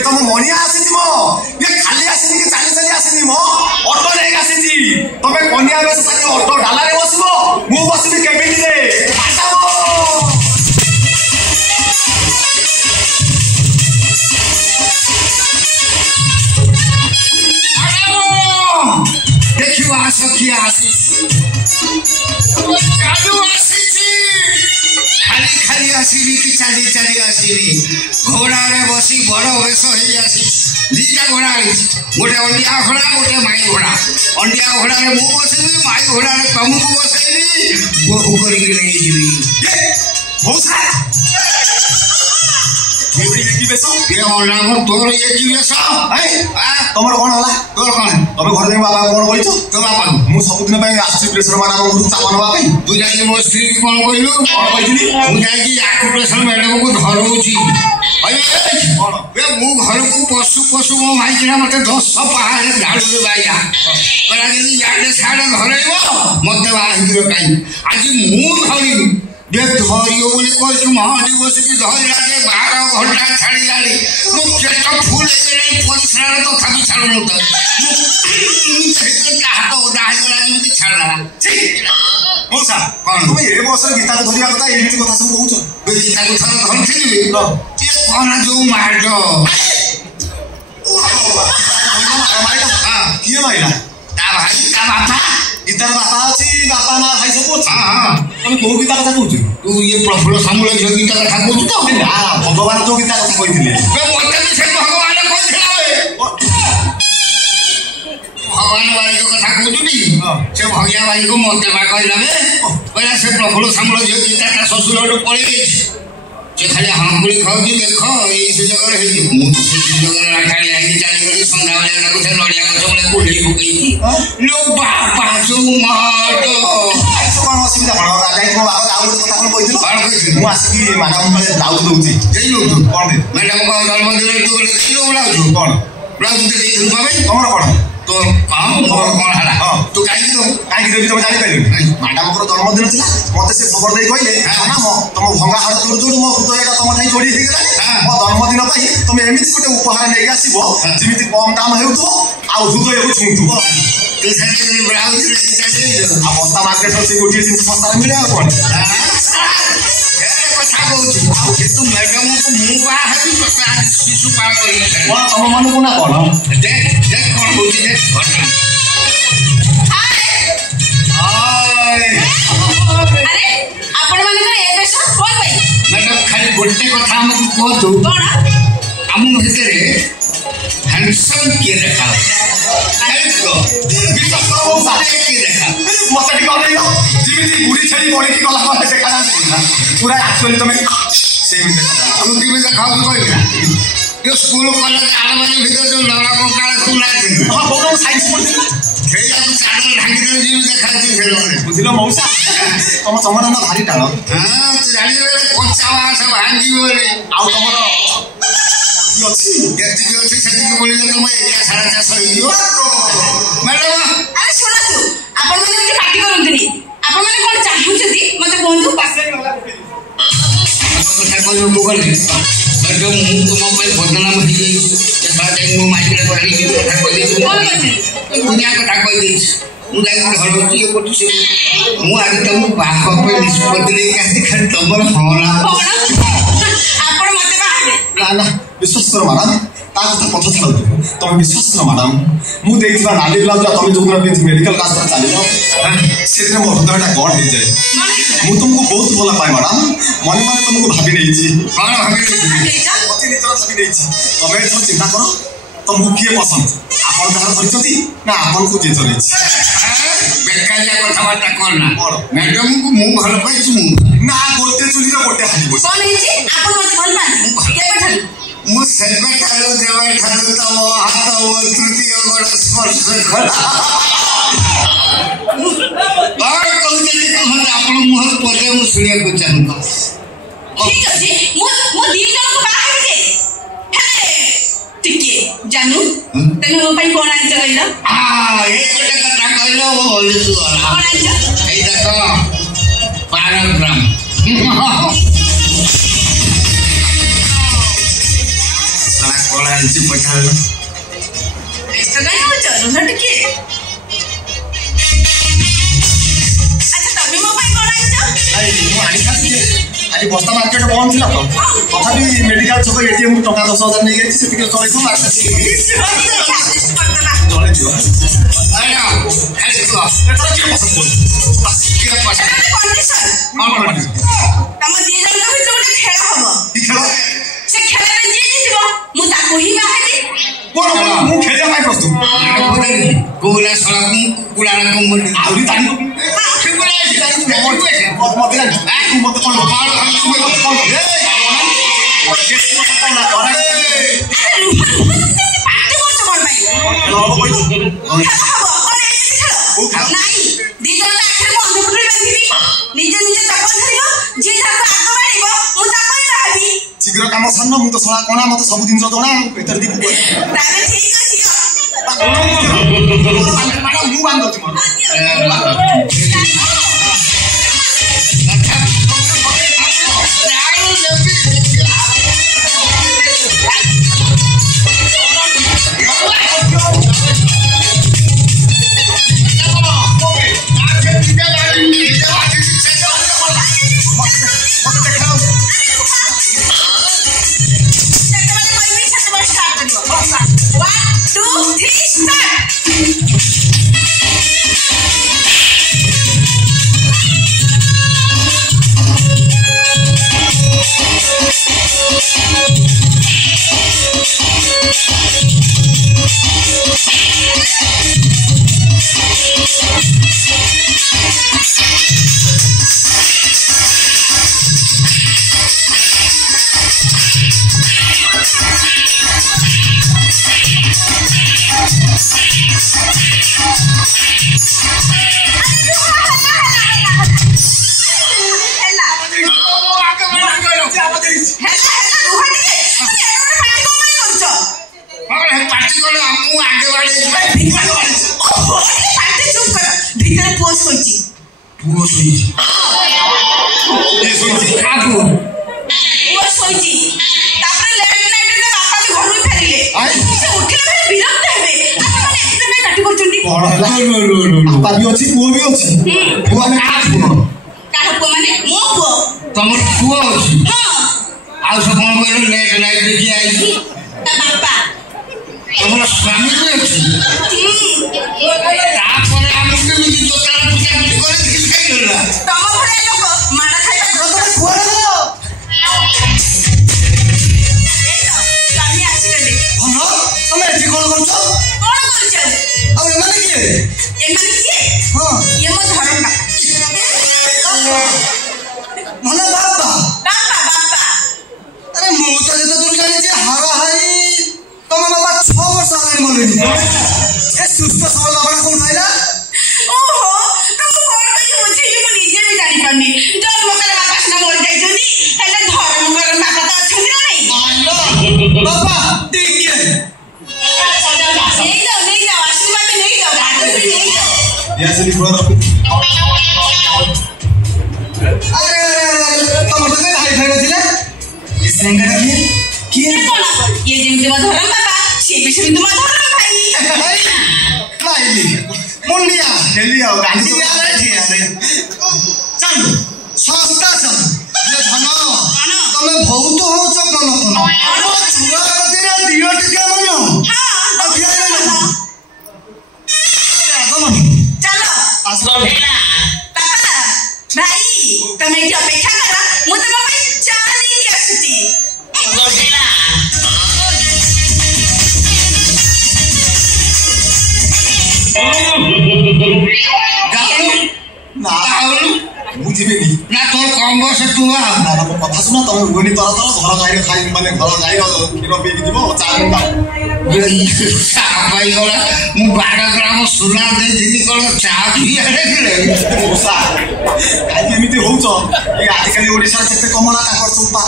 ये तुम मनिया आसी मो ये खाली आसी कि चाली चाली आसी मो ऑटो ले आसी तमे कन्या बेस साथे ऑटो डाला रे बसबो मु बसबी केबिन रे आसाबो देखियो आसो किया आसी चालू आसी खाली खाली आसीबी कि चाली चाली आसीबी घोड़ा रे बसी बड़ वेश होई आसी दीटा घोड़ा गोटे अंडिया घोड़ा गोटे माई घोड़ा अंडिया घोड़ा रे मु बसबी माई घोड़ा रे तुमको बसैली बोहू करके ले जीबी बहुत सारा ये बेसो ये ऑनलाइन तोर ये की बेसो है तमर कोन होला तोर कोन तमे घर में बाबा कोन कहितो तो बाबा मु सब दिन पे आसी प्रेशर माना गुरु चावन बा पे तू जाई मो स्त्री कोन कहिलु कोन कहितली मु जाई की आकु प्रेशर मैडम को धरउची अरे कोन बे मु घर को पशु पशु मो भाई किना मते 10 पहाड़ झाड़ू रे बाया करा जदी याडे साडे धरैबो मते बाहिरो काई आज मु धरिबी जे धरियो बोली कहछु महाडी बसी की धरि लागे 12 घंटा छाड़ी लाली मु पेट फुल गेले परिश्रम तो थाबी छाड़ नत मु हाथ ओदा हो गला जेमति छाड़ला ठीक मोसा कोन तुम ए बस गीता को धरिया कथा एमिति कथा सब कहउछ बे गीता को थर धरथिली ये कोन जो मारडो हां किए माइला ता भाई ता बापा गीतार बापा अछि बापा ना भाई सब अछि हां तुम को गीता कथा कहउछ तू ये प्रफुल्ल सामुल गीता कथा कहउछ तो ना भगवान तो गीता कथा कहिथिले बे मोटे भी से भगवान कहिथिला बे भगवान वाली को कथा कहउछनी से भगिया भाई को मोटे बा कहला बे कहला से प्रफुल्ल सामुल गीता का ससुर पड़ी जे खाली हांकुली खाउची देखो एई से जगह हे मु तो से जगह राखाली आइ चाली गली संधा वाले ना कुछ नडिया गछ बोले कुढी पकई लो बापा जो माडो आइसो कोन असुविधा बड़ रागाई को बाबा आउड कथा कोन कहिथिलो बाळ कहिथिलो मु आसी मैडम को ब्लाउज दउची जेई लो कोन दे मैडम को जन्मदिन तू किलो ब्लाउज कोन ब्लाउज दे देई बाबा तमर कोन तो काम मोर कोन हला तू काई देबी तुम जानि पाइली मैडम को जन्मदिन थिला मते से खबर देई कहिले ना मो तुम भंगा हाथ जोड़ जोड़ मो हृदयटा तुम थाई जोड़ी हे गेला मो जन्मदिन पई तुम एमिति गोटे उपहार नै आसीबो जेमिति कम दाम हेउतो आ हृदय को छुंतुबो ते से ब्लाउज चले आ बस्ता मार्केट से गोटे जिंस बस्ता मिले आ कोन कथा कहू किंतु मैडम को मु बा हबी बस्ता शिशु पार करी कोन तुम मन को ना कोन देख देख कोन होची देख अरे आपण माने करे ए बेस कोन भाई मैडम खाली गोटे कथा हमको कहतु कोन हम भितरे हैंडसम के रखा हेल्को विश्वास करो सारे के रखा मते टी कहले जिमिति बुढ़ी छड़ी बड़ी की गला मते देखा ना पूरा एक्चुअली तमे सेम देखा हम की में देखाओ कोई यो स्कूल कॉलेज आलमारी भीतर जो लड़ा को काला स्कूल आछे हम बोलो साइंस पढ़ते खेया तो चाडल ढांगी दे जी देखाती खेलो बुझिलो मौसा तम समाधान भारी टाळ हां तो जानि रे कोचावा सब भांगी बोले आउ तमरो अछि केति की अछि सेति की बोली तुम एरिया सारा चाष होइयो मैडम अरे सुना तू आपण माने के पार्टी करंतनी आपण माने कोन चाहूछथि मते बंधु पासरे वाला कथा कहू गूगल मैडम मु तो मोबाइल बदनाम ही जसा टाइम मु माइक रे कहली की कथा कहली तू दुनिया कथा कहली मु जाई घरची कोठी से मु आज तुम बाप पे निष्पत्ति ले कासी खन तमर होना आपण मते बाहबे ना ना विश्वास करो मैडम ता कथा पछ छाउ तुम विश्वास करो मैडम मु देखिबा नाली ब्लाउज तुम जो गुना मेडिकल क्लास पर चलियो सेते मो हृदयटा गड हे जाय मु तुमको बहुत भला पाए मैडम मन मन तुमको भाबी नै छी कोन भाबी नै छी अति नितर भाबी नै छी तमे जो चिंता करो तुमको किए पसंद आपण कहार परिचय ना आपण को जे चले छी बेकारिया कथा बात करना मैडम को मु भल पाई छी ना गोटे चुली रे गोटे हाली बस कोन हे छी आपण मते भल पानी केबे ठाली मु सेबे ठालो देवा ठालो तो हाथ ओ तृतीय गोड़ स्पर्श करा और कहते कि हम आपण मुहर पले मु सुनिया को चाहतो ठीक अछि मो दी जन को बाहर के हे टिके जानू तने मो पई कोन आइ चलैला एक गोटे कथा कहलो बोली सुरा कोन आइ ए देखो 12 ग्राम साला कोला पठाला इसका नहीं हो चलो ना टिके अच्छा तभी मोबाइल कोन आइछ आई मु आनी खाती आज बस्ता मार्केट बंद थिला तो तथापि मेडिकल छक एटीएम टका 10,000 नै गई सेटिक चले तो चले दियो अरे खाली तू एतरा के पसंद बोल बस के पसंद कंडीशन तम दी जन के भीतर गोटे खेल हबो ई खेल से खेल रे जे जीतबो मु ताको ही बाहेबी कोन मु खेलिया पाई प्रस्तुत गोला सला कुकुड़ा रा तुम बोल आउरी तानी मत जान तू मत कोन मार शीघ्र काम सन्न मु तो सला कोना मत सब दिन जणा भीतर दी को तारे ठीक अछि मैडम मु बांध दती मन आपा भी अछि पुओ भी अछि पुओ में का पुओ माने मो पुओ तमर पुओ अछि हां आ सब कोन बोल नेट लाइट देखि आई ता बापा तमर स्वामी भी अछि तापर हमके भी जोता पूजा करे दिल खाइला तम भले लोक माडा खाइबा जोता पुओ स्वामी आसीले हनो तमे एठी कोन करछ कोन करछ अब एमाने किए हां ये मो धर्म भला बाबा बापा अरे मु तो जे दूर जाने जे हारा हाई तम बाबा 6 वर्ष आगे मलेनी ए सुस्त सबल बाबा कोन आइला ओहो तुम कोन कहि बुझी मु निजे भी जानि पानी जन्म करे बापा सना मोर जाई जनी हेले धर्म करे बापा तो अछि ना नहीं बाबा ठीक है नहीं जाओ आशीर्वाद नहीं जाओ रात भी नहीं जाओ या से लिखो अरे तम तो के हाई फाई थिले इसेंगडा की कोन ये जेमते म धर्म बाबा से बिषय तुम धर्म भाई माइली मुंडिया हेलिया गांधी यार ठिया चल सस्ता चल जे धन तमे बहुत होच गन कोन छुआ कतिरा दियो टिके मन हां अब फिर चलो आसलो भेला पापा भाई तमे की अपेक्षा कर मु तुम भाई चाली के आसुची भेला ना बुझिबेनी ना तोर कम बस तू आ ना ना कथा सुना तमे गोनी तर घर गाई खाई माने घर गाई खीर पेकी दिबो चार भाई गला मु 12 ग्राम सुना दे दिनी कोन चा भी आले रे ओसा आज एमिति होउछ ए आजिकाली ओडिसा केते कमला काकर सुपा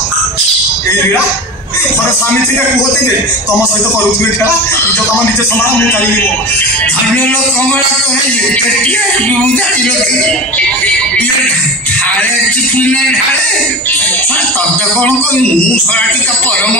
ए रीरा पर स्वामी जी के कहते जे तम सहित करूथबे खेला निज काम निजे समारा मु चली दिबो धन्य लोग कमला तो है कटिया बुझा लोग ये ढाले चिकने ढाले पर तब तक कौन कोई मुंह सराटी का परम